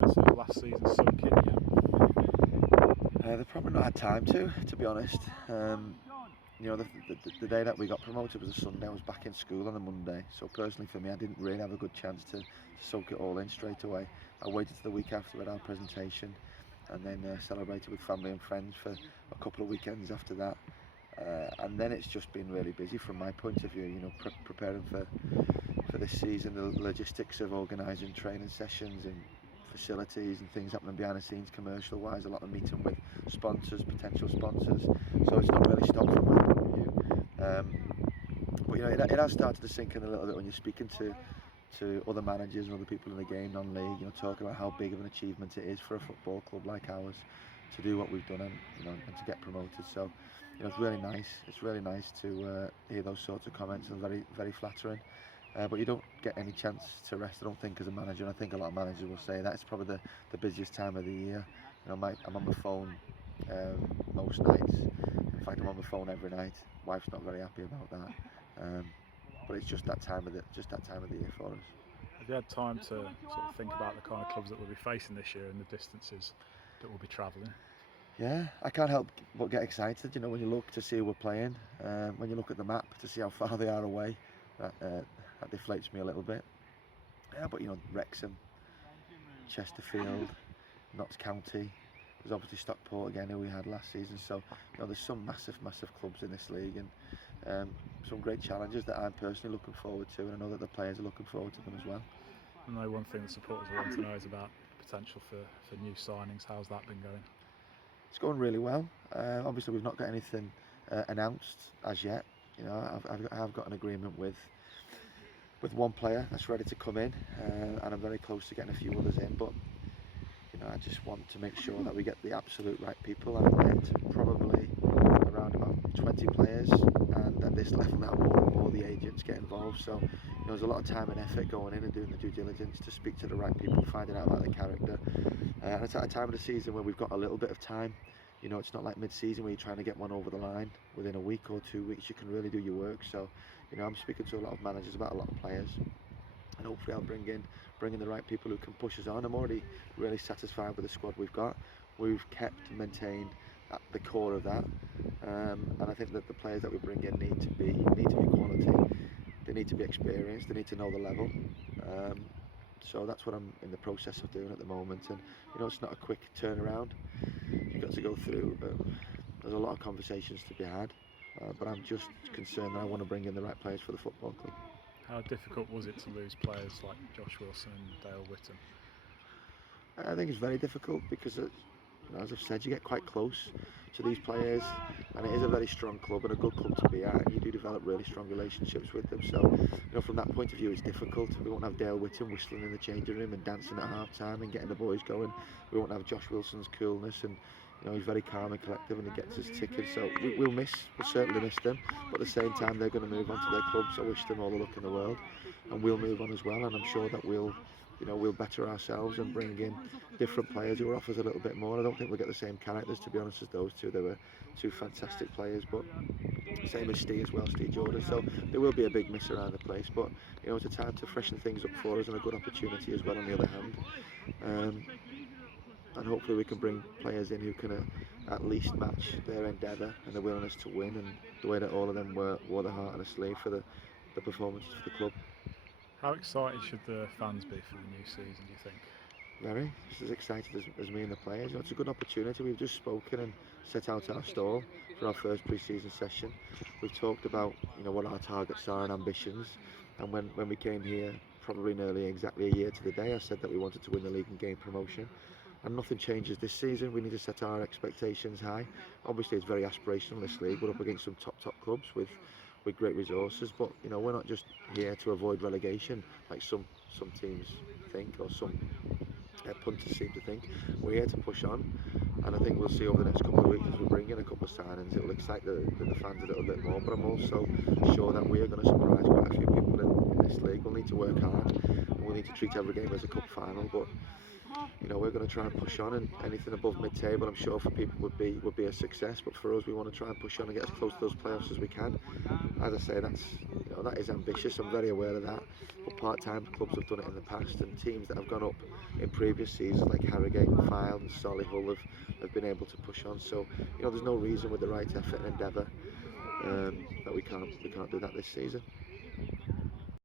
So last season sunk in yet? They've probably not had time to be honest. The day that we got promoted was a Sunday. I was back in school on a Monday, so personally for me I didn't really have a good chance to soak it all in straight away. I waited to the week after with our presentation and then celebrated with family and friends for a couple of weekends after that. And then it's just been really busy from my point of view, preparing for this season, the logistics of organising training sessions and facilities and things happening behind the scenes commercial wise, a lot of meeting with sponsors, potential sponsors, so it's not really stopped from my point of view. But it has started to sink in a little bit when you're speaking to other managers and other people in the game, non-league, talking about how big of an achievement it is for a football club like ours to do what we've done and to get promoted. So it's really nice. It's really nice to hear those sorts of comments, and very, very flattering. But you don't get any chance to rest, I don't think, as a manager. And I think a lot of managers will say that it's probably the busiest time of the year. I'm on my phone most nights. In fact, I'm on my phone every night. Wife's not very happy about that. But it's just that time of the year for us. Have you had time to sort of think about the kind of clubs that we'll be facing this year and the distances that we'll be travelling? Yeah, I can't help but get excited. When you look to see who we're playing, when you look at the map to see how far they are away, that deflates me a little bit. Yeah, but Wrexham, Chesterfield, Notts County. There's obviously Stockport again, who we had last season. So there's some massive clubs in this league, and some great challenges that I'm personally looking forward to, and I know that the players are looking forward to them as well. I know one thing that supporters want to know is about potential for new signings. How's that been going? It's going really well. Obviously, we've not got anything announced as yet. I've got an agreement with one player that's ready to come in, and I'm very close to getting a few others in. But I just want to make sure that we get the absolute right people. I've met probably around about 20 players, and at this level now, more the agents get involved. So there's a lot of time and effort going in and doing the due diligence to speak to the right people, finding out about the character. And it's at a time of the season where we've got a little bit of time. It's not like mid-season where you're trying to get one over the line within a week or 2 weeks. You can really do your work. So I'm speaking to a lot of managers about a lot of players, and hopefully I'll bring in the right people who can push us on. I'm already really satisfied with the squad we've got. We've kept and maintained at the core of that, and I think that the players that we bring in need to be quality. They need to be experienced. They need to know the level. So that's what I'm in the process of doing at the moment. And it's not a quick turnaround. You've got to go through. There's a lot of conversations to be had, but I'm just concerned that I want to bring in the right players for the football club. How difficult was it to lose players like Josh Wilson and Dale Whittam? I think it's very difficult because, as I've said, you get quite close to these players, and it is a very strong club and a good club to be at, and you do develop really strong relationships with them. So, from that point of view, it's difficult. We won't have Dale Whittam whistling in the changing room and dancing at half time and getting the boys going. We won't have Josh Wilson's coolness, and he's very calm and collective, and he gets us ticking. So we'll certainly miss them, but at the same time they're going to move on to their clubs. I wish them all the luck in the world, and we'll move on as well. And I'm sure that we'll better ourselves and bring in different players who offer us a little bit more. I don't think we'll get the same characters, to be honest, as those two. They were two fantastic players, but same as Steve Jordan. So there will be a big miss around the place, but it's a time to freshen things up for us, and a good opportunity as well on the other hand. And hopefully we can bring players in who can at least match their endeavour and their willingness to win, and the way that all of them wore their heart on a sleeve for the performances for the club. How excited should the fans be for the new season, do you think? Very, just as excited as me and the players. It's a good opportunity. We've just spoken and set out our stall for our first pre-season session. We've talked about what our targets are and ambitions, and when we came here, probably nearly exactly a year to the day, I said that we wanted to win the league and gain promotion. And nothing changes this season. We need to set our expectations high. Obviously it's very aspirational, this league. We're up against some top clubs with great resources, but we're not just here to avoid relegation like some teams think, or some punters seem to think. We're here to push on, and I think we'll see over the next couple of weeks as we bring in a couple of signings. It will excite the fans a little bit more, but I'm also sure that we are going to surprise quite a few people in this league. We'll need to work hard, and we'll need to treat every game as a cup final, but you know, we're going to try and push on, and anything above mid-table, I'm sure for people would be a success. But for us, we want to try and push on and get as close to those playoffs as we can. As I say, that is ambitious. I'm very aware of that. But part-time clubs have done it in the past, and teams that have gone up in previous seasons, like Harrogate, Fylde, and Solihull, have been able to push on. So, you know, there's no reason with the right effort and endeavour that we can't do that this season.